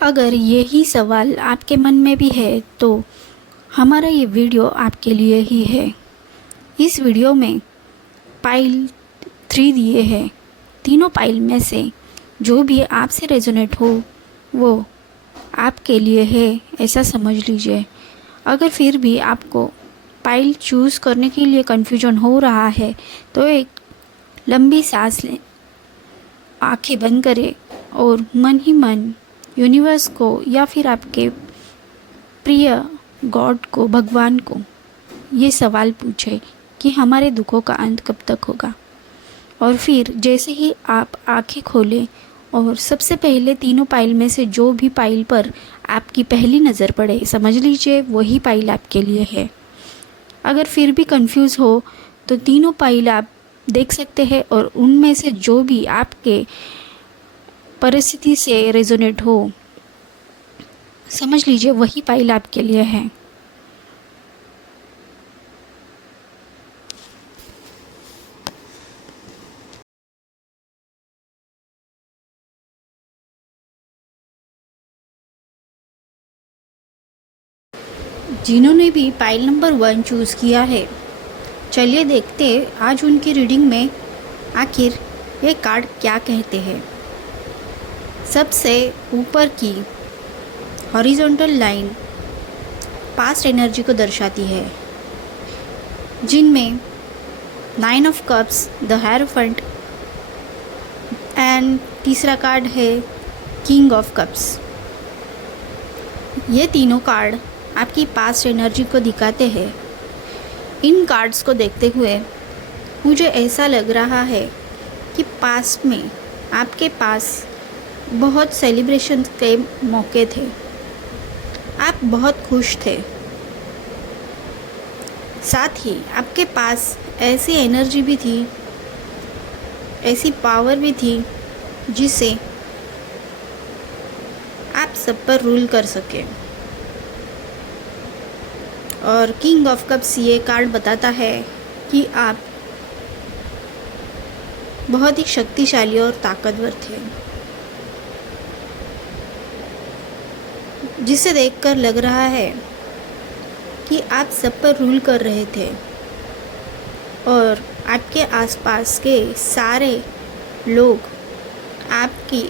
अगर यही सवाल आपके मन में भी है तो हमारा ये वीडियो आपके लिए ही है। इस वीडियो में पाइल 3 दिए हैं। तीनों पाइल में से जो भी आपसे रेजोनेट हो वो आपके लिए है, ऐसा समझ लीजिए। अगर फिर भी आपको पाइल चूज़ करने के लिए कन्फ्यूजन हो रहा है तो एक लंबी सांस लें, आंखें बंद करें और मन ही मन यूनिवर्स को या फिर आपके प्रिय गॉड को, भगवान को ये सवाल पूछे कि हमारे दुखों का अंत कब तक होगा। और फिर जैसे ही आप आंखें खोलें और सबसे पहले तीनों पाइल में से जो भी पाइल पर आपकी पहली नज़र पड़े, समझ लीजिए वही पाइल आपके लिए है। अगर फिर भी कंफ्यूज हो तो तीनों पाइल आप देख सकते हैं और उनमें से जो भी आपके परिस्थिति से रेजोनेट हो, समझ लीजिए वही पाइल आपके लिए है। जिन्होंने भी पाइल नंबर 1 चूज़ किया है, चलिए देखते आज उनकी रीडिंग में आखिर ये कार्ड क्या कहते हैं। सबसे ऊपर की हॉरिजॉन्टल लाइन पास्ट एनर्जी को दर्शाती है, जिनमें 9 of cups, the hierophant and तीसरा कार्ड है किंग ऑफ कप्स। ये तीनों कार्ड आपकी पास्ट एनर्जी को दिखाते हैं। इन कार्ड्स को देखते हुए मुझे ऐसा लग रहा है कि पास्ट में आपके पास बहुत सेलिब्रेशन के मौके थे, आप बहुत खुश थे। साथ ही आपके पास ऐसी एनर्जी भी थी, ऐसी पावर भी थी जिससे आप सब पर रूल कर सके। और किंग ऑफ कप्स ये कार्ड बताता है कि आप बहुत ही शक्तिशाली और ताकतवर थे, जिसे देखकर लग रहा है कि आप सब पर रूल कर रहे थे और आपके आसपास के सारे लोग आपकी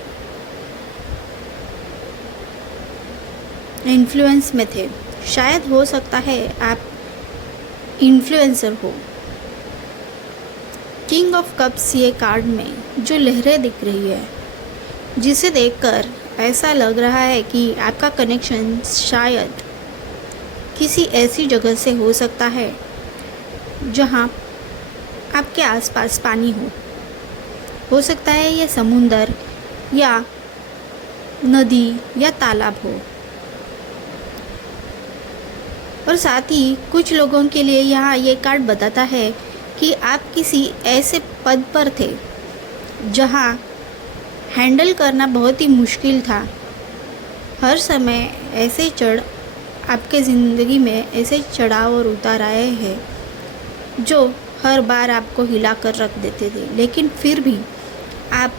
इन्फ्लुएंस में थे। शायद हो सकता है आप इन्फ्लुएंसर हो। किंग ऑफ कप्स ये कार्ड में जो लहरें दिख रही है, जिसे देखकर ऐसा लग रहा है कि आपका कनेक्शन शायद किसी ऐसी जगह से हो सकता है जहां आपके आसपास पानी हो सकता है ये समुंदर या नदी या तालाब हो। और साथ ही कुछ लोगों के लिए यहाँ ये कार्ड बताता है कि आप किसी ऐसे पद पर थे जहाँ हैंडल करना बहुत ही मुश्किल था। हर समय ऐसे आपके ज़िंदगी में ऐसे चढ़ाव और उतार आए हैं जो हर बार आपको हिला कर रख देते थे, लेकिन फिर भी आप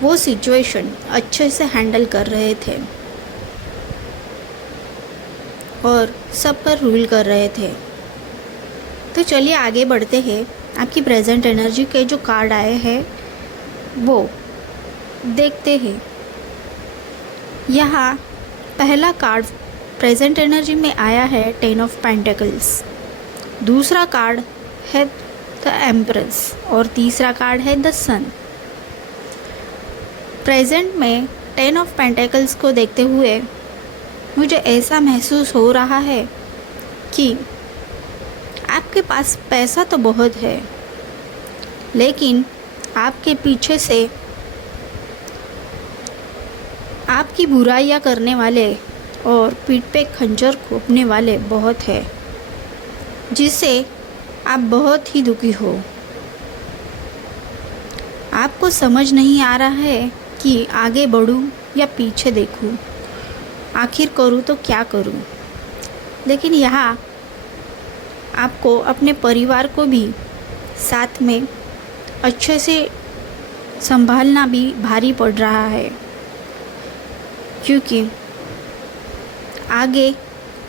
वो सिचुएशन अच्छे से हैंडल कर रहे थे और सब पर रूल कर रहे थे। तो चलिए आगे बढ़ते हैं। आपकी प्रेजेंट एनर्जी के जो कार्ड आए हैं वो देखते हैं। यहाँ पहला कार्ड प्रेजेंट एनर्जी में आया है 10 ऑफ पेंटिकल्स, दूसरा कार्ड है द एम्प्रेस और तीसरा कार्ड है द सन। प्रेजेंट में 10 ऑफ पेंटिकल्स को देखते हुए मुझे ऐसा महसूस हो रहा है कि आपके पास पैसा तो बहुत है, लेकिन आपके पीछे से आपकी बुराइयां करने वाले और पीठ पे खंजर घोंपने वाले बहुत है, जिससे आप बहुत ही दुखी हो। आपको समझ नहीं आ रहा है कि आगे बढ़ूं या पीछे देखूं, आखिर करूं तो क्या करूं। लेकिन यहाँ आपको अपने परिवार को भी साथ में अच्छे से संभालना भी भारी पड़ रहा है। क्योंकि आगे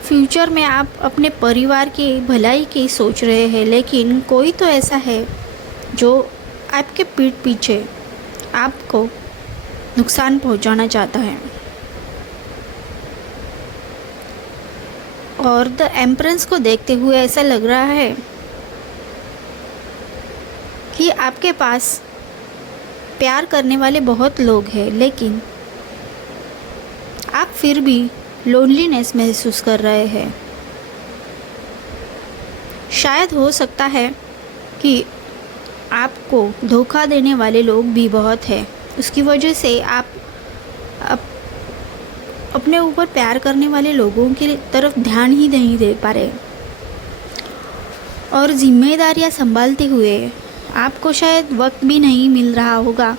फ्यूचर में आप अपने परिवार की भलाई की सोच रहे हैं, लेकिन कोई तो ऐसा है जो आपके पीठ पीछे आपको नुकसान पहुंचाना चाहता है। और द एम्प्रेस को देखते हुए ऐसा लग रहा है कि आपके पास प्यार करने वाले बहुत लोग हैं, लेकिन आप फिर भी लोनलीनेस महसूस कर रहे हैं। शायद हो सकता है कि आपको धोखा देने वाले लोग भी बहुत हैं, उसकी वजह से आप अपने ऊपर प्यार करने वाले लोगों की तरफ ध्यान ही नहीं दे पा रहे, और जिम्मेदारियां संभालते हुए आपको शायद वक्त भी नहीं मिल रहा होगा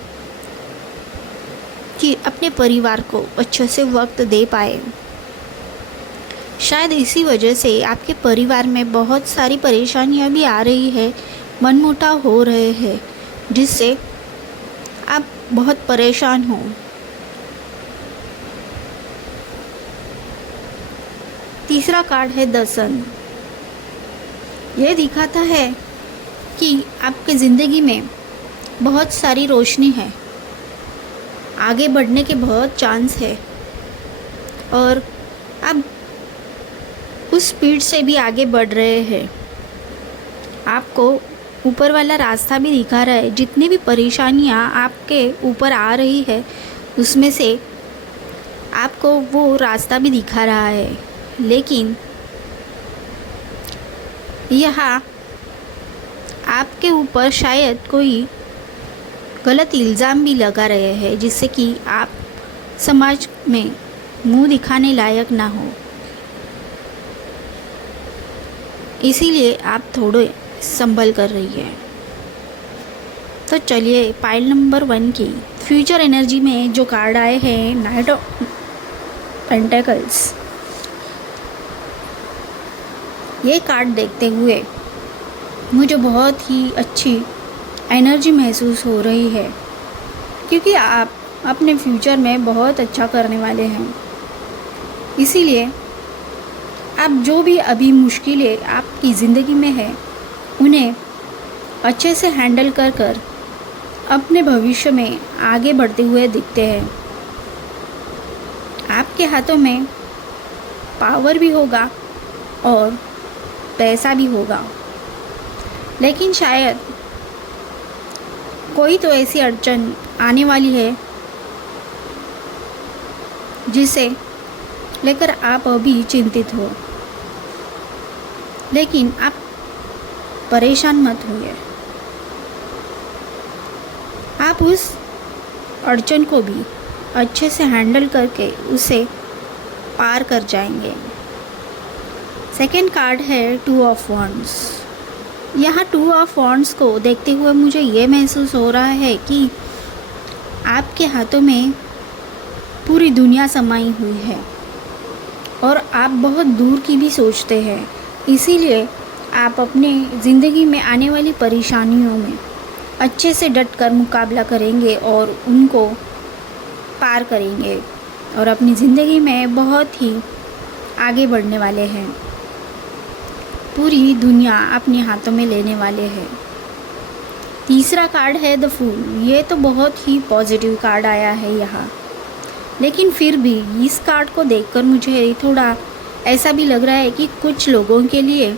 कि अपने परिवार को अच्छे से वक्त दे पाए। शायद इसी वजह से आपके परिवार में बहुत सारी परेशानियां भी आ रही है, मनमुटाव हो रहे हैं, जिससे आप बहुत परेशान हो। तीसरा कार्ड है द सन। यह दिखाता है कि आपके ज़िंदगी में बहुत सारी रोशनी है, आगे बढ़ने के बहुत चांस है, और आप उस स्पीड से भी आगे बढ़ रहे हैं। आपको ऊपर वाला रास्ता भी दिखा रहा है। जितनी भी परेशानियां आपके ऊपर आ रही है, उसमें से आपको वो रास्ता भी दिखा रहा है, लेकिन यहाँ आपके ऊपर शायद कोई गलत इल्ज़ाम भी लगा रहे हैं, जिससे कि आप समाज में मुंह दिखाने लायक ना हो। इसीलिए आप थोड़े संभल कर रही है। तो चलिए पाइल नंबर 1 की फ्यूचर एनर्जी में जो कार्ड आए हैं, नाइट ऑफ पेंटेकल्स, ये कार्ड देखते हुए मुझे बहुत ही अच्छी एनर्जी महसूस हो रही है, क्योंकि आप अपने फ्यूचर में बहुत अच्छा करने वाले हैं। इसीलिए आप जो भी अभी मुश्किलें आपकी ज़िंदगी में है, उन्हें अच्छे से हैंडल कर अपने भविष्य में आगे बढ़ते हुए दिखते हैं। आपके हाथों में पावर भी होगा और पैसा भी होगा, लेकिन शायद कोई तो ऐसी अड़चन आने वाली है जिसे लेकर आप अभी चिंतित हो, लेकिन आप परेशान मत होइए। आप उस अड़चन को भी अच्छे से हैंडल करके उसे पार कर जाएंगे। सेकेंड कार्ड है 2 ऑफ वॉन्ड्स। यहाँ 2 ऑफ वॉन्ड्स को देखते हुए मुझे ये महसूस हो रहा है कि आपके हाथों में पूरी दुनिया समाई हुई है और आप बहुत दूर की भी सोचते हैं। इसीलिए आप अपने ज़िंदगी में आने वाली परेशानियों में अच्छे से डट कर मुकाबला करेंगे और उनको पार करेंगे और अपनी ज़िंदगी में बहुत ही आगे बढ़ने वाले हैं। पूरी दुनिया अपने हाथों में लेने वाले हैं। तीसरा कार्ड है द फूल। ये तो बहुत ही पॉजिटिव कार्ड आया है यहाँ, लेकिन फिर भी इस कार्ड को देखकर मुझे थोड़ा ऐसा भी लग रहा है कि कुछ लोगों के लिए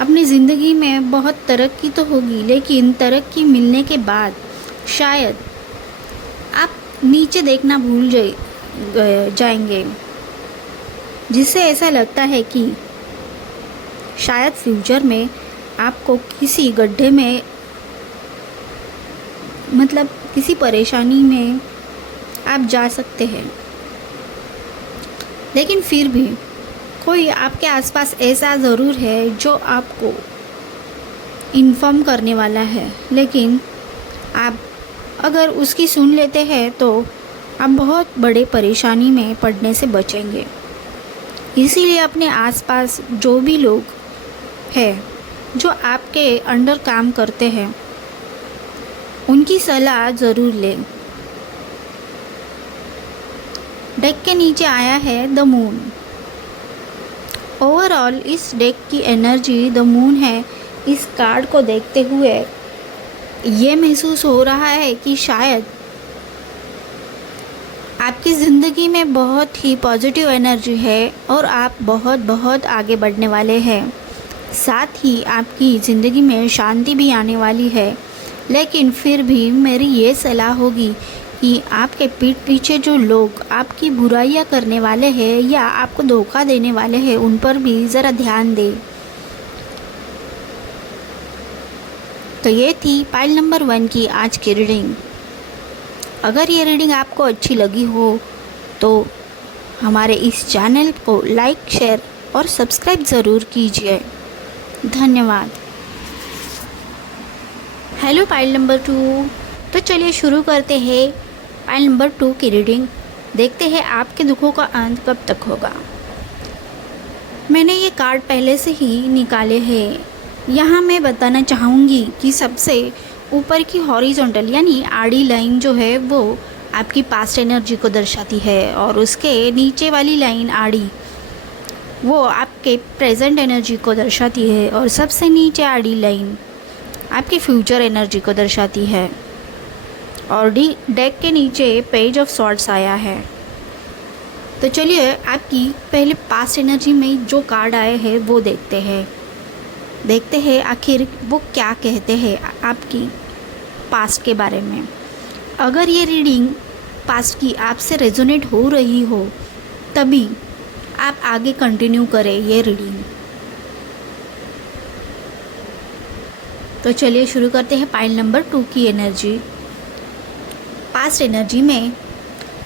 अपनी ज़िंदगी में बहुत तरक्की तो होगी, लेकिन तरक्की मिलने के बाद शायद आप नीचे देखना भूल जाएंगे, जिससे ऐसा लगता है कि शायद फ्यूचर में आपको किसी गड्ढे में, मतलब किसी परेशानी में आप जा सकते हैं। लेकिन फिर भी कोई आपके आसपास ऐसा ज़रूर है जो आपको इन्फॉर्म करने वाला है, लेकिन आप अगर उसकी सुन लेते हैं तो आप बहुत बड़े परेशानी में पड़ने से बचेंगे। इसीलिए अपने आसपास जो भी लोग हैं जो आपके अंडर काम करते हैं, उनकी सलाह ज़रूर लें। डेक के नीचे आया है द मून। ओवरऑल इस डेक की एनर्जी द मून है। इस कार्ड को देखते हुए ये महसूस हो रहा है कि शायद आपकी ज़िंदगी में बहुत ही पॉजिटिव एनर्जी है और आप बहुत बहुत आगे बढ़ने वाले हैं। साथ ही आपकी ज़िंदगी में शांति भी आने वाली है। लेकिन फिर भी मेरी ये सलाह होगी कि आपके पीठ पीछे जो लोग आपकी बुराइयां करने वाले हैं या आपको धोखा देने वाले हैं उन पर भी ज़रा ध्यान दें। तो ये थी पाइल नंबर 1 की आज की रीडिंग। अगर ये रीडिंग आपको अच्छी लगी हो तो हमारे इस चैनल को लाइक, शेयर और सब्सक्राइब ज़रूर कीजिए। धन्यवाद। Hello pile number 2। तो चलिए शुरू करते हैं पाइल नंबर 2 की रीडिंग। देखते हैं आपके दुखों का अंत कब तक होगा। मैंने ये कार्ड पहले से ही निकाले हैं। यहाँ मैं बताना चाहूँगी कि सबसे ऊपर की हॉरिजॉन्टल यानी आड़ी लाइन जो है वो आपकी पास्ट एनर्जी को दर्शाती है और उसके नीचे वाली लाइन आड़ी वो आपके प्रेजेंट एनर्जी को दर्शाती है और सबसे नीचे आड़ी लाइन आपकी फ्यूचर एनर्जी को दर्शाती है। और डेक के नीचे पेज ऑफ सॉर्ड्स आया है। तो चलिए आपकी पहले पास्ट एनर्जी में जो कार्ड आए हैं वो देखते हैं आखिर वो क्या कहते हैं आपकी पास्ट के बारे में। अगर ये रीडिंग पास्ट की आपसे रेजोनेट हो रही हो तभी आप आगे कंटिन्यू करें ये रीडिंग। तो चलिए शुरू करते हैं पाइल नंबर 2 की एनर्जी। पास्ट एनर्जी में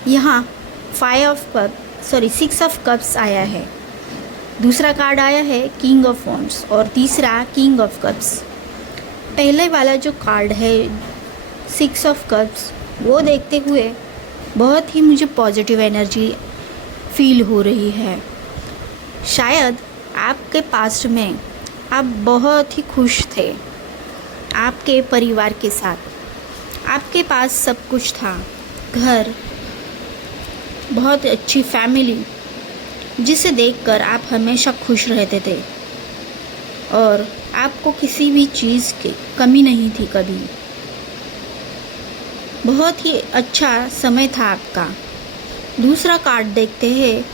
यहाँ 6 ऑफ कप्स आया है। दूसरा कार्ड आया है किंग ऑफ वॉन्ड्स और तीसरा किंग ऑफ कप्स। पहले वाला जो कार्ड है 6 ऑफ कप्स वो देखते हुए बहुत ही मुझे पॉजिटिव एनर्जी फील हो रही है। शायद आपके पास्ट में आप बहुत ही खुश थे आपके परिवार के साथ। आपके पास सब कुछ था, घर, बहुत अच्छी फैमिली जिसे देखकर आप हमेशा खुश रहते थे और आपको किसी भी चीज़ की कमी नहीं थी कभी। बहुत ही अच्छा समय था आपका। दूसरा कार्ड देखते हैं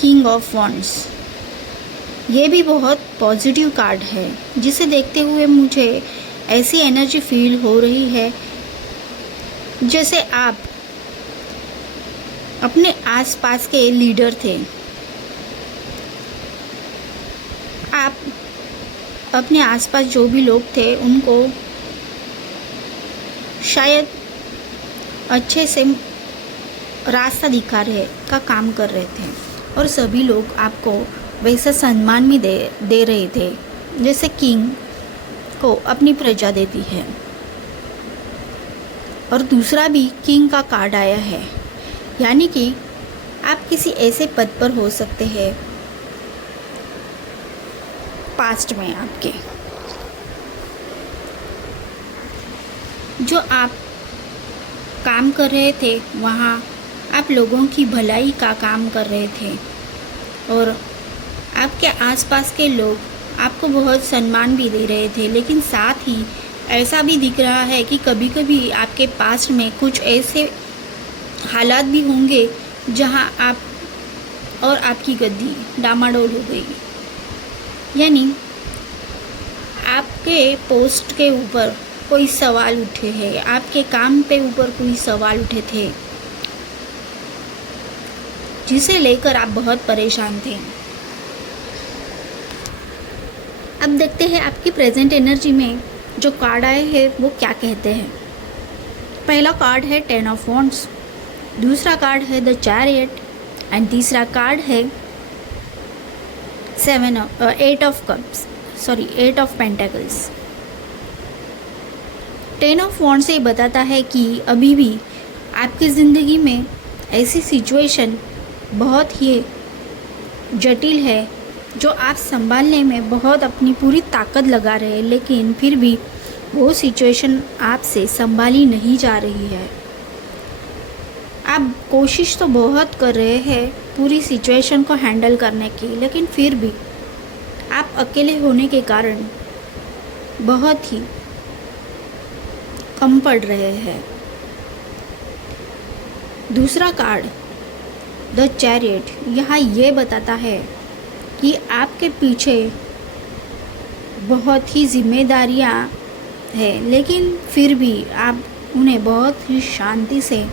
किंग ऑफ वॉन्ड्स। ये भी बहुत पॉजिटिव कार्ड है जिसे देखते हुए मुझे ऐसी एनर्जी फील हो रही है जैसे आप अपने आसपास के लीडर थे। आप अपने आसपास जो भी लोग थे उनको शायद अच्छे से रास्ता दिखा रहे का काम कर रहे थे और सभी लोग आपको वैसा सम्मान भी दे रहे थे जैसे किंग को अपनी प्रजा देती है। और दूसरा भी किंग का कार्ड आया है, यानी कि आप किसी ऐसे पद पर हो सकते हैं पास्ट में आपके जो आप काम कर रहे थे, वहाँ आप लोगों की भलाई का काम कर रहे थे और आपके आसपास के लोग आपको बहुत सम्मान भी दे रहे थे। लेकिन साथ ही ऐसा भी दिख रहा है कि कभी कभी आपके पास में कुछ ऐसे हालात भी होंगे जहां आप और आपकी गद्दी डामाडोल हो गई, यानी आपके पोस्ट के ऊपर कोई सवाल उठे हैं, आपके काम पे ऊपर कोई सवाल उठे थे जिसे लेकर आप बहुत परेशान थे। अब देखते हैं आपकी प्रेजेंट एनर्जी में जो कार्ड आए हैं वो क्या कहते हैं। पहला कार्ड है 10 ऑफ वॉन्ड्स, दूसरा कार्ड है द चैरियट एंड तीसरा कार्ड है 8 ऑफ पेंटेकल्स। 10 ऑफ वॉन्ड्स ये बताता है कि अभी भी आपकी ज़िंदगी में ऐसी सिचुएशन बहुत ही जटिल है जो आप संभालने में बहुत अपनी पूरी ताकत लगा रहे हैं, लेकिन फिर भी वो सिचुएशन आपसे संभाली नहीं जा रही है। आप कोशिश तो बहुत कर रहे हैं पूरी सिचुएशन को हैंडल करने की, लेकिन फिर भी आप अकेले होने के कारण बहुत ही कम पड़ रहे हैं। दूसरा कार्ड द चैरियट यहाँ ये बताता है कि आपके पीछे बहुत ही जिम्मेदारियाँ हैं, लेकिन फिर भी आप उन्हें बहुत ही शांति से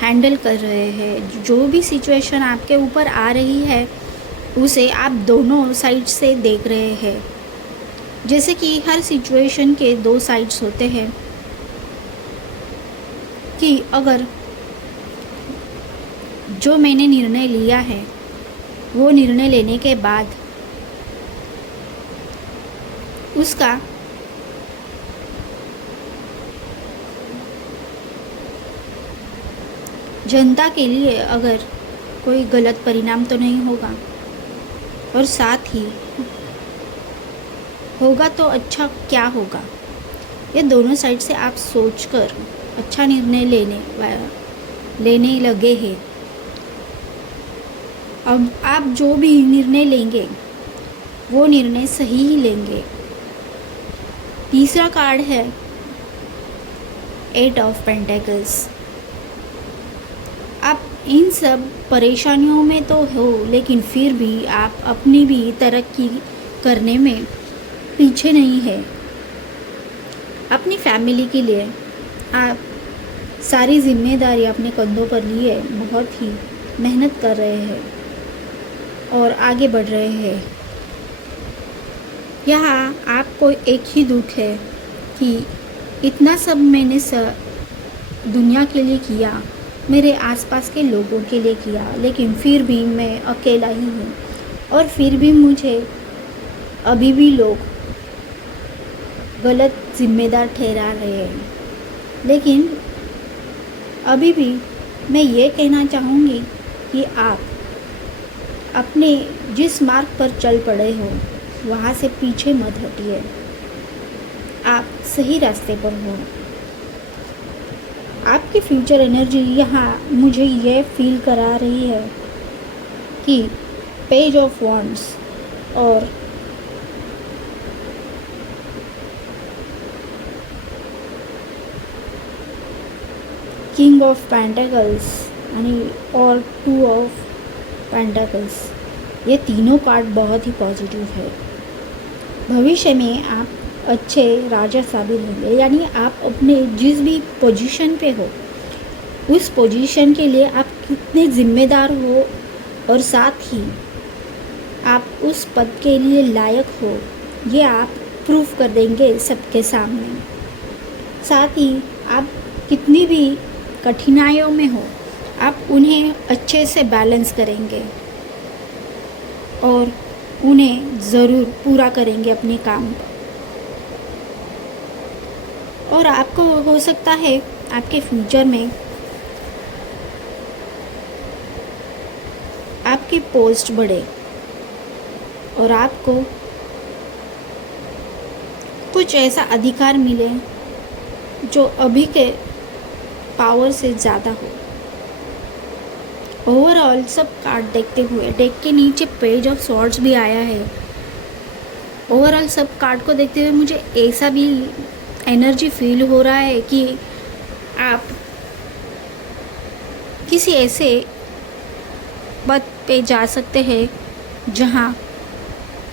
हैंडल कर रहे हैं। जो भी सिचुएशन आपके ऊपर आ रही है उसे आप दोनों साइड से देख रहे हैं। जैसे कि हर सिचुएशन के दो साइड्स होते हैं कि अगर जो मैंने निर्णय लिया है वो निर्णय लेने के बाद उसका जनता के लिए अगर कोई गलत परिणाम तो नहीं होगा, और साथ ही होगा तो अच्छा क्या होगा, ये दोनों साइड से आप सोचकर अच्छा निर्णय लेने लगे हैं। अब आप जो भी निर्णय लेंगे वो निर्णय सही ही लेंगे। तीसरा कार्ड है 8 ऑफ पेंटेकल्स। आप इन सब परेशानियों में तो हो, लेकिन फिर भी आप अपनी भी तरक्की करने में पीछे नहीं है। अपनी फैमिली के लिए आप सारी जिम्मेदारी अपने कंधों पर लिए बहुत ही मेहनत कर रहे हैं और आगे बढ़ रहे हैं। यहाँ आपको एक ही दुख है कि इतना सब मैंने दुनिया के लिए किया, मेरे आसपास के लोगों के लिए किया, लेकिन फिर भी मैं अकेला ही हूँ और फिर भी मुझे अभी भी लोग गलत जिम्मेदार ठहरा रहे हैं। लेकिन अभी भी मैं ये कहना चाहूँगी कि आप अपने जिस मार्ग पर चल पड़े हो वहाँ से पीछे मत हटिए। आप सही रास्ते पर हो। आपकी फ्यूचर एनर्जी यहाँ मुझे ये फील करा रही है कि पेज ऑफ वॉन्ड्स और किंग ऑफ पेंटाकल्स और 2 ऑफ पेंटाकल्स, ये तीनों कार्ड बहुत ही पॉजिटिव है। भविष्य में आप अच्छे राजा साबित होंगे, यानी आप अपने जिस भी पोजीशन पे हो उस पोजीशन के लिए आप कितने जिम्मेदार हो और साथ ही आप उस पद के लिए लायक हो, ये आप प्रूफ कर देंगे सबके सामने। साथ ही आप कितनी भी कठिनाइयों में हो आप उन्हें अच्छे से बैलेंस करेंगे और उन्हें ज़रूर पूरा करेंगे अपने काम। और आपको हो सकता है आपके फ्यूचर में आपकी पोस्ट बढ़े और आपको कुछ ऐसा अधिकार मिले जो अभी के पावर से ज़्यादा हो। ओवरऑल सब कार्ड देखते हुए डेक के नीचे पेज ऑफ स्वॉर्ड्स भी आया है। ओवरऑल सब कार्ड को देखते हुए मुझे ऐसा भी एनर्जी फील हो रहा है कि आप किसी ऐसे पद पे जा सकते हैं जहाँ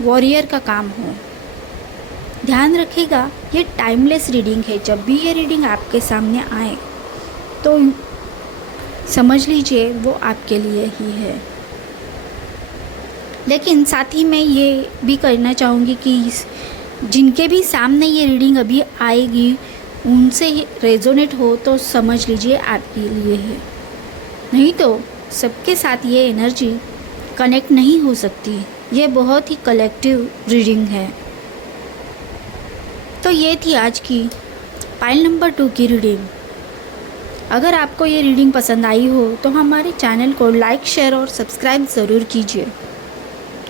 वॉरियर का काम हो। ध्यान रखिएगा ये टाइमलेस रीडिंग है। जब भी ये रीडिंग आपके सामने आए तो समझ लीजिए वो आपके लिए ही है। लेकिन साथ ही मैं ये भी कहना चाहूँगी कि जिनके भी सामने ये रीडिंग अभी आएगी उनसे रेजोनेट हो तो समझ लीजिए आपके लिए है, नहीं तो सबके साथ ये एनर्जी कनेक्ट नहीं हो सकती। ये बहुत ही कलेक्टिव रीडिंग है। तो ये थी आज की पाइल नंबर 2 की रीडिंग। अगर आपको ये रीडिंग पसंद आई हो तो हमारे चैनल को लाइक, शेयर और सब्सक्राइब ज़रूर कीजिए।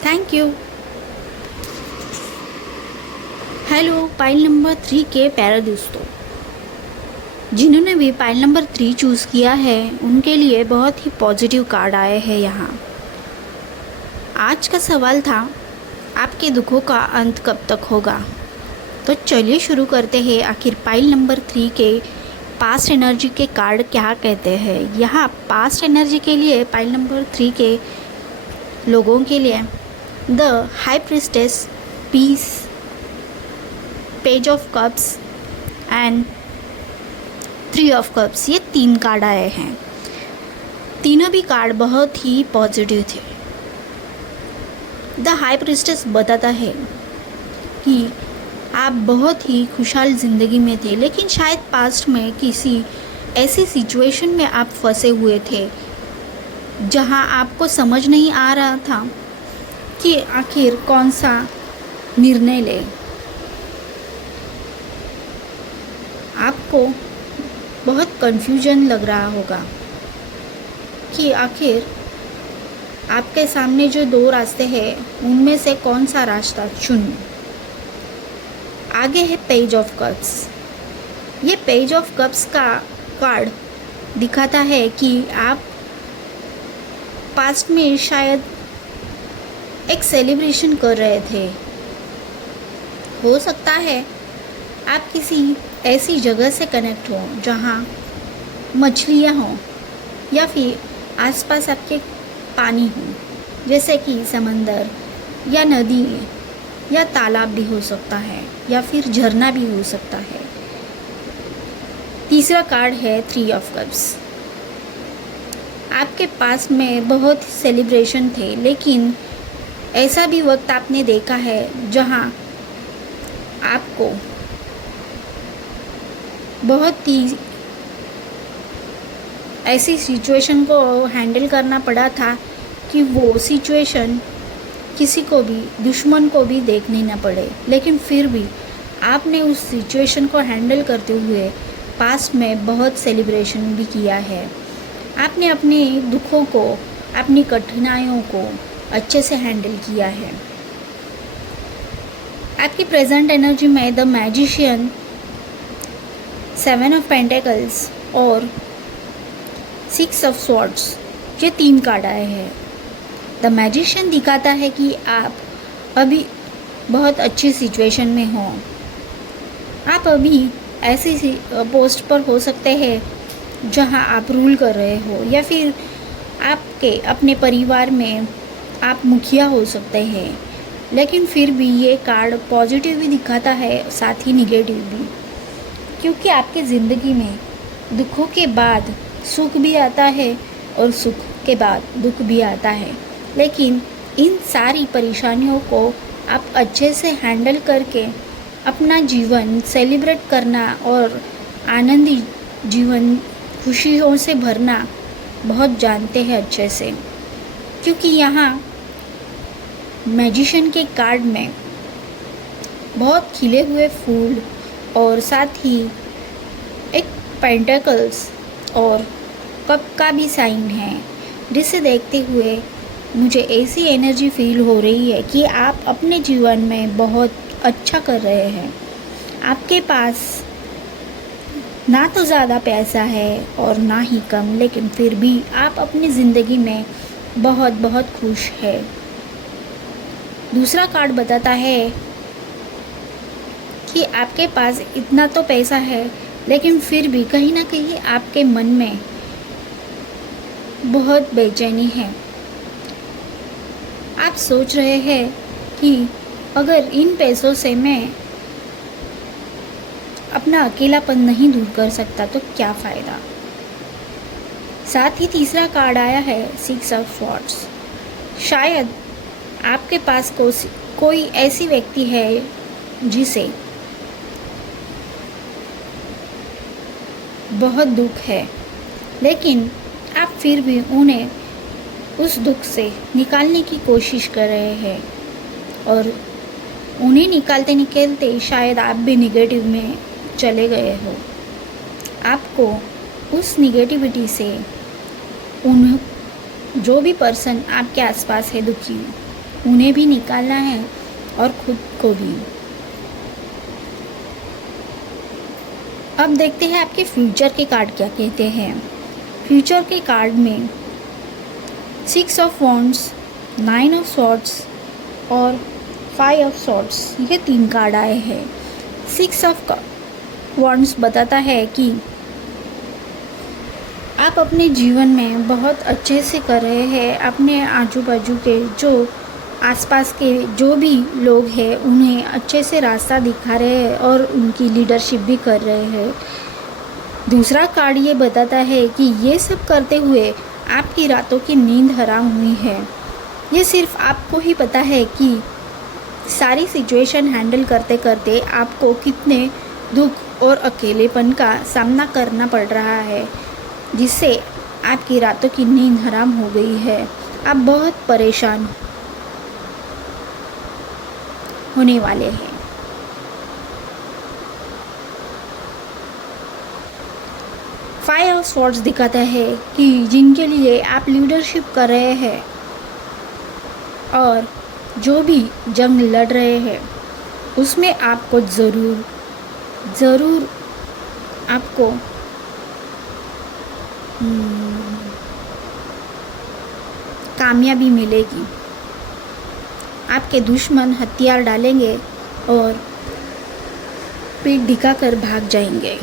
Thank you. Hello pile number 3 के प्यारे दोस्तों, जिन्होंने भी पाइल नंबर 3 चूज़ किया है उनके लिए बहुत ही पॉजिटिव कार्ड आए हैं यहाँ। आज का सवाल था, आपके दुखों का अंत कब तक होगा। तो चलिए शुरू करते हैं, आखिर पाइल नंबर 3 के पास्ट एनर्जी के कार्ड क्या कहते हैं। यहाँ पास्ट एनर्जी के लिए पाइल नंबर 3 के लोगों के लिए the high priestess, peace, page of cups and 3 of cups, ये 3 कार्ड आए हैं। तीनों भी कार्ड बहुत ही पॉजिटिव थे। द हाई प्रिस्टेस बताता है कि आप बहुत ही खुशहाल ज़िंदगी में थे, लेकिन शायद पास्ट में किसी ऐसी सिचुएशन में आप फंसे हुए थे जहां आपको समझ नहीं आ रहा था कि आखिर कौन सा निर्णय ले। आपको बहुत कन्फ्यूजन लग रहा होगा कि आखिर आपके सामने जो 2 रास्ते हैं उनमें से कौन सा रास्ता चुनूं। आगे है पेज ऑफ कप्स। ये पेज ऑफ कप्स का कार्ड दिखाता है कि आप पास्ट में शायद एक सेलिब्रेशन कर रहे थे। हो सकता है आप किसी ऐसी जगह से कनेक्ट हो जहाँ मछलियाँ हों या फिर आसपास आपके पानी हो, जैसे कि समंदर या नदी या तालाब भी हो सकता है या फिर झरना भी हो सकता है। तीसरा कार्ड है 3 ऑफ कप्स। आपके पास में बहुत सेलिब्रेशन थे, लेकिन ऐसा भी वक्त आपने देखा है जहाँ आपको बहुत ही ऐसी सिचुएशन को हैंडल करना पड़ा था कि वो सिचुएशन किसी को भी, दुश्मन को भी देखने ना पड़े, लेकिन फिर भी आपने उस सिचुएशन को हैंडल करते हुए पास्ट में बहुत सेलिब्रेशन भी किया है। आपने अपने दुखों को, अपनी कठिनाइयों को अच्छे से हैंडल किया है। आपकी प्रेजेंट एनर्जी में द मैजिशियन, 7 ऑफ पेंटिकल्स और 6 ऑफ स्वॉर्ड्स, ये 3 कार्ड आए हैं। द मैजिशियन दिखाता है कि आप अभी बहुत अच्छी सिचुएशन में हो। आप अभी ऐसी पोस्ट पर हो सकते हैं जहां आप रूल कर रहे हो, या फिर आपके अपने परिवार में आप मुखिया हो सकते हैं। लेकिन फिर भी ये कार्ड पॉजिटिव भी दिखाता है, साथ ही निगेटिव भी, क्योंकि आपके ज़िंदगी में दुखों के बाद सुख भी आता है और सुख के बाद दुख भी आता है। लेकिन इन सारी परेशानियों को आप अच्छे से हैंडल करके अपना जीवन सेलिब्रेट करना और आनंदी जीवन खुशियों से भरना बहुत जानते हैं अच्छे से। क्योंकि यहाँ मैजिशियन के कार्ड में बहुत खिले हुए फूल और साथ ही एक पेंटिकल्स और कप का भी साइन है, जिसे देखते हुए मुझे ऐसी एनर्जी फील हो रही है कि आप अपने जीवन में बहुत अच्छा कर रहे हैं। आपके पास ना तो ज़्यादा पैसा है और ना ही कम, लेकिन फिर भी आप अपनी ज़िंदगी में बहुत बहुत खुश है। दूसरा कार्ड बताता है कि आपके पास इतना तो पैसा है, लेकिन फिर भी कहीं ना कहीं आपके मन में बहुत बेचैनी है। आप सोच रहे हैं कि अगर इन पैसों से मैं अपना अकेलापन नहीं दूर कर सकता तो क्या फ़ायदा। साथ ही तीसरा कार्ड आया है 6 ऑफ स्वॉर्ड्स। शायद आपके पास कोई ऐसी व्यक्ति है जिसे बहुत दुख है, लेकिन आप फिर भी उन्हें उस दुख से निकालने की कोशिश कर रहे हैं, और उन्हें निकालते निकालते शायद आप भी निगेटिव में चले गए हो। आपको उस निगेटिविटी से जो भी पर्सन आपके आसपास है दुखी, उन्हें भी निकालना है और खुद को भी। अब देखते हैं आपके फ्यूचर के कार्ड क्या कहते हैं। फ्यूचर के कार्ड में 6 ऑफ वॉन्ड्स, 9 ऑफ सॉर्ड्स और 5 ऑफ सॉर्ड्स, ये 3 कार्ड आए हैं। 6 ऑफ वॉन्ड्स बताता है कि आप अपने जीवन में बहुत अच्छे से कर रहे हैं। अपने आजू बाजू के जो आसपास के जो भी लोग हैं उन्हें अच्छे से रास्ता दिखा रहे हैं और उनकी लीडरशिप भी कर रहे हैं। दूसरा कार्ड ये बताता है कि ये सब करते हुए आपकी रातों की नींद हराम हुई है। ये सिर्फ आपको ही पता है कि सारी सिचुएशन हैंडल करते करते आपको कितने दुख और अकेलेपन का सामना करना पड़ रहा है, जिससे आपकी रातों की नींद हराम हो गई है। आप बहुत परेशान होने वाले हैं। फाइव ऑफ स्वॉर्ड्स दिखाता है कि जिनके लिए आप लीडरशिप कर रहे हैं और जो भी जंग लड़ रहे हैं उसमें आपको ज़रूर आपको कामयाबी मिलेगी। आपके दुश्मन हथियार डालेंगे और पीठ दिखाकर भाग जाएंगे।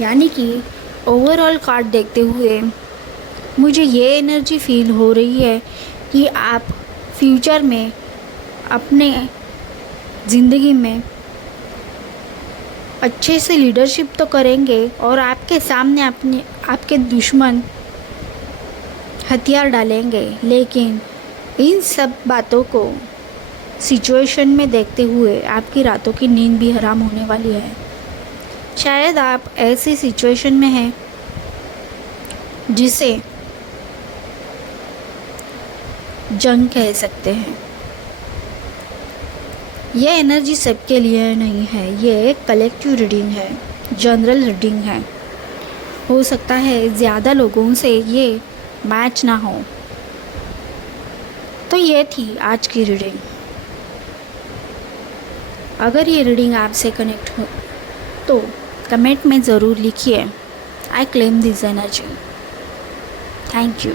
यानी कि ओवरऑल कार्ड देखते हुए मुझे ये एनर्जी फील हो रही है कि आप फ्यूचर में अपने ज़िंदगी में अच्छे से लीडरशिप तो करेंगे और आपके सामने आपके दुश्मन हथियार डालेंगे, लेकिन इन सब बातों को सिचुएशन में देखते हुए आपकी रातों की नींद भी हराम होने वाली है। शायद आप ऐसी सिचुएशन में हैं जिसे जंग कह सकते हैं। यह एनर्जी सबके लिए नहीं है, ये एक कलेक्टिव रीडिंग है, जनरल रीडिंग है। हो सकता है ज़्यादा लोगों से ये मैच ना हो। तो ये थी आज की रीडिंग। अगर ये रीडिंग आपसे कनेक्ट हो तो कमेंट में ज़रूर लिखिए, I claim this energy. Thank you.